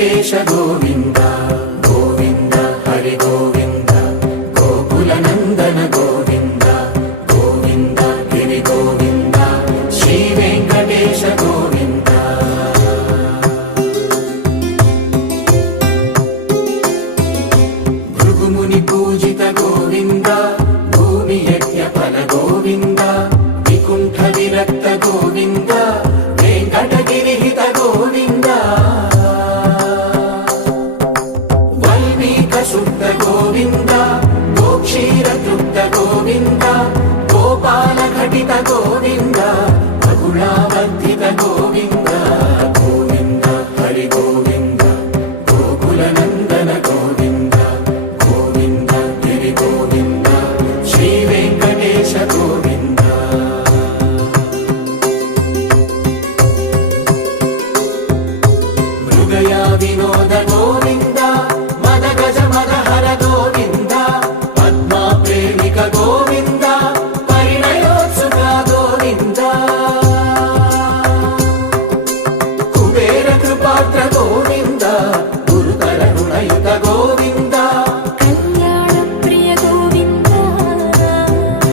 వెంకటేశ గోవింద గోవింద హరి గోవింద గోకుల నందన గోవింద గోవింద గిరి గోవింద శ్రీ వెంకటేశ గోవింద భృగుముని పూజిత గోవింద భూమి యజ్ఞ ఫల గోవింద వికుంఠ విరక్త గోవింద వెంకటగిరి హిత గోవింద శుద్ధ గోవింద గోక్షీర తృప్త గోవింద